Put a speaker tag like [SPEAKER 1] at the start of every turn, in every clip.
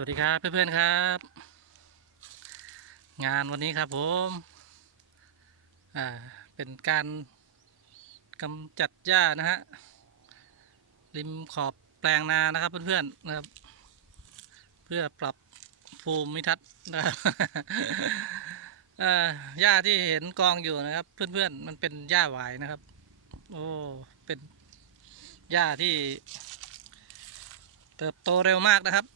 [SPEAKER 1] สวัสดีครับเพื่อนๆครับ งานวันนี้ครับผมอ่าเป็นการกำจัดหญ้านะฮะริมขอบแปลงนานะครับเพื่อนๆนะครับ เพื่อปรับภูมิทัศน์นะครับหญ้าที่เห็นกองอยู่นะครับ เพื่อนๆมันเป็นหญ้าหวายนะครับ โอ้เป็นหญ้าที่ เติบโตเร็วมากนะครับ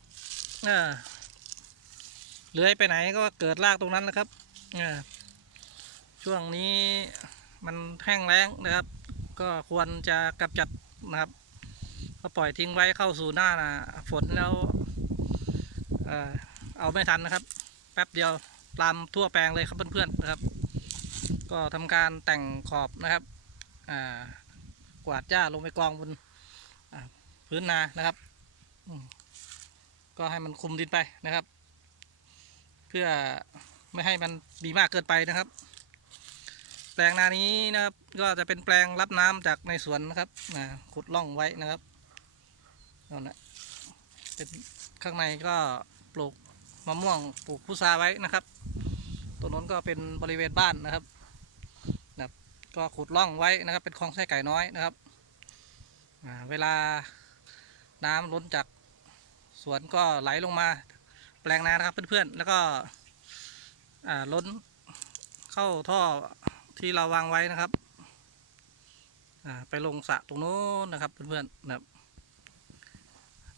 [SPEAKER 1] ออเลื้อยไปไหนก็เกิดรากตรงนั้นนะครับช่วงนี้มันแห้งแล้งนะครับ ก็ควรจะกำจัดนะครับก็ปล่อยทิ้งไว้เข้าสู่หน้านาฝนแล้วเออเอาไม่ทันนะครับ แป๊บเดียวปลามทั่วแปลงเลยครับเพื่อนๆนะครับ ก็ทำการแต่งขอบนะครับอ่ากวาดหญ้าลงไปกองบนพื้นนานะครับ ก็ให้มันคุมดินไปนะครับ เพื่อไม่ให้มันดีมากเกินไปนะครับ แปลงนานี้นะครับ ก็จะเป็นแปลงรับน้ำจากในสวนนะครับนะขุดร่องไว้นะครับนั่นนะเป็นข้างในก็ปลูกมะม่วงปลูกพุทราไว้นะครับตัวนั้นก็เป็นบริเวณบ้านนะครับนะก็ขุดร่องไว้นะครับ เป็นคลองไส้ไก่น้อยนะครับเวลาน้ำล้นจาก สวนก็ไหลลงมา แปลงนานะครับเพื่อนๆ แล้วก็ล้นเข้าท่อที่เราวางไว้นะครับไปลงสระตรงโน้นนะครับเพื่อนๆนะครับ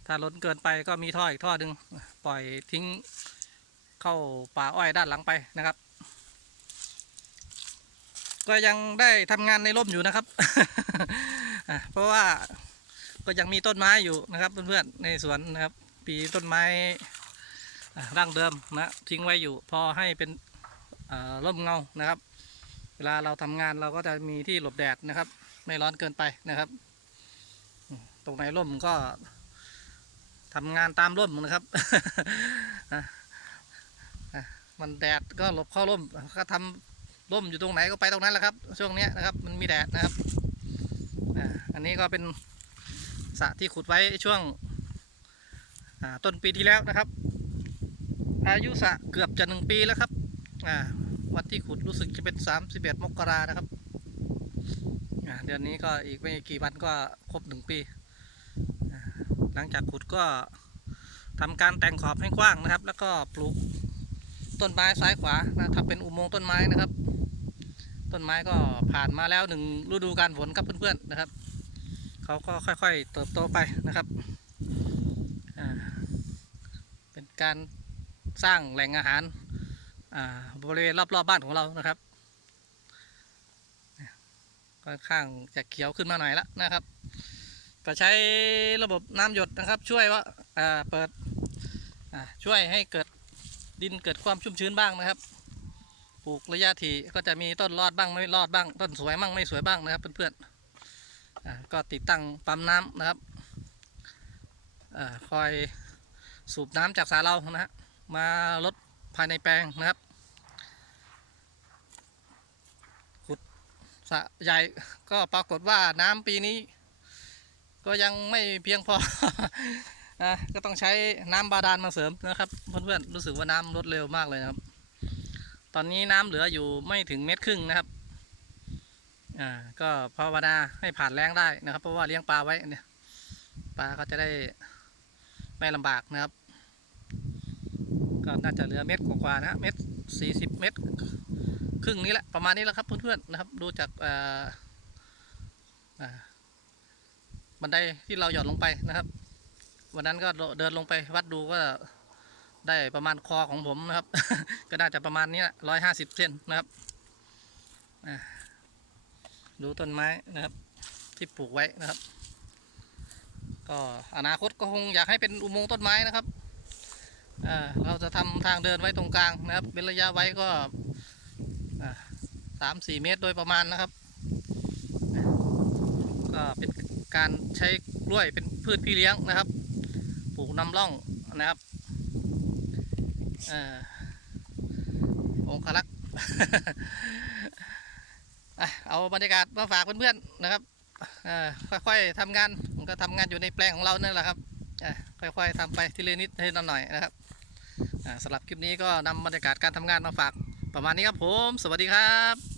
[SPEAKER 1] ถ้าล้นเกินไปก็มีท่ออีกท่อหนึ่งปล่อยทิ้งเข้าป่าอ้อยด้านหลังไปนะครับ ก็ยังได้ทำงานในร่มอยู่นะครับ เพราะว่าก็ยังมีต้นไม้อยู่นะครับเพื่อนๆในสวนนะครับ ปีต้นไม้ร่างเดิมนะทิ้งไว้อยู่พอให้เป็นร่มเงานะครับ เวลาเราทำงานเราก็จะมีที่หลบแดดนะครับ ไม่ร้อนเกินไปนะครับ ตรงไหนร่มก็ทำงานตามร่มนะครับมันแดดก็หลบเข้าร่มก็ทำร่มอยู่ตรงไหนก็ไปตรงนั้นแหละครับ ช่วงนี้นะครับมันมีแดดนะครับอันนี้ก็เป็นสระที่ขุดไว้ช่วง ต้นปีที่แล้วนะครับ อายุสะเกือบจะหนึ่งปีแล้วครับวันที่ขุดรู้สึกจะเป็นสามสิบเอ็ดมกรานะครับเดือนนี้ก็อีกไม่กี่วันก็ครบหนึ่งปี หลังจากขุดก็ทำการแต่งขอบให้กว้างนะครับ แล้วก็ปลูกต้นไม้ซ้ายขวานะทำเป็นอุโมงค์ต้นไม้นะครับ ต้นไม้ก็ผ่านมาแล้วหนึ่งฤดูการฝนครับเพื่อนๆนะครับเขาก็ค่อยๆเติบโตไปนะครับ อ่าเป็น การสร้างแหล่งอาหารบริเวณรอบๆบบ้านของเรานะครับค่อนข้างจะเขียวขึ้นมาหน่อยละนะครับ ก็ใช้ระบบน้ำหยดนะครับ ช่วยว่าเปิดช่วยให้เกิดดินเกิดความชุ่มชื้นบ้างนะครับ ปลูกระยะถี่ก็จะมีต้นรอดบ้างไม่รอดบ้าง ต้นสวยบ้างไม่สวยบ้างนะครับเพื่อนๆก็ติดตั้งปั๊มน้ำนะครับอคอย สูบน้ำจากสาเรานะฮะมาลดภายในแปลงนะครับขุดสะใหญ่ก็ปรากฏว่าน้ำปีนี้ ก็ยังไม่เพียงพอก็ต้องใช้น้ำบาดาลมาเสริมนะครับเพื่อนๆรู้สึกว่าน้ำลดเร็วมากเลยนะครับ ตอนนี้น้ำเหลืออยู่ไม่ถึงเม็ดครึ่งนะครับอ่าก็ภาวนาให้ผ่านแรงได้นะครับ เพราะว่าเลี้ยงปลาไว้เนี่ยปลาก็จะได้ ไม่ลำบากนะครับ ก็น่าจะเหลือเม็ดกว่าๆนะเม็ดสี่สิบเม็ดครึ่งนี้แหละประมาณนี้แหละครับเพื่อนๆนะครับ ดูจากเอ่ออ่าบันไดที่เราหย่อนลงไปนะครับ วันนั้นก็เดินลงไปวัดดูก็ได้ประมาณคอของผมนะครับ ก็น่าจะประมาณนี้ร้อยห้าสิบเซนนะครับดูต้นไม้นะครับ ที่ปลูกไว้นะครับ ก็อนาคตก็คงอยากให้เป็นอุโมงค์ต้นไม้นะครับเราจะทำทางเดินไว้ตรงกลางนะครับเป็นระยะไว้ก็สามสี่เมตรโดยประมาณนะครับก็เป็นการใช้กล้วยเป็นพืชพี่เลี้ยงนะครับ ปลูกนำร่องนะครับองคลักษ์เอาบรรยากาศมาฝากเพื่อนๆนะครับค่อยๆทำงาน ก็ทำงานอยู่ในแปลงของเรานั่นแหละครับค่อยๆทำไปทีละนิดทีละหน่อยนะครับสำหรับคลิปนี้ก็นำบรรยากาศการทำงานมาฝากประมาณนี้ครับผม สวัสดีครับ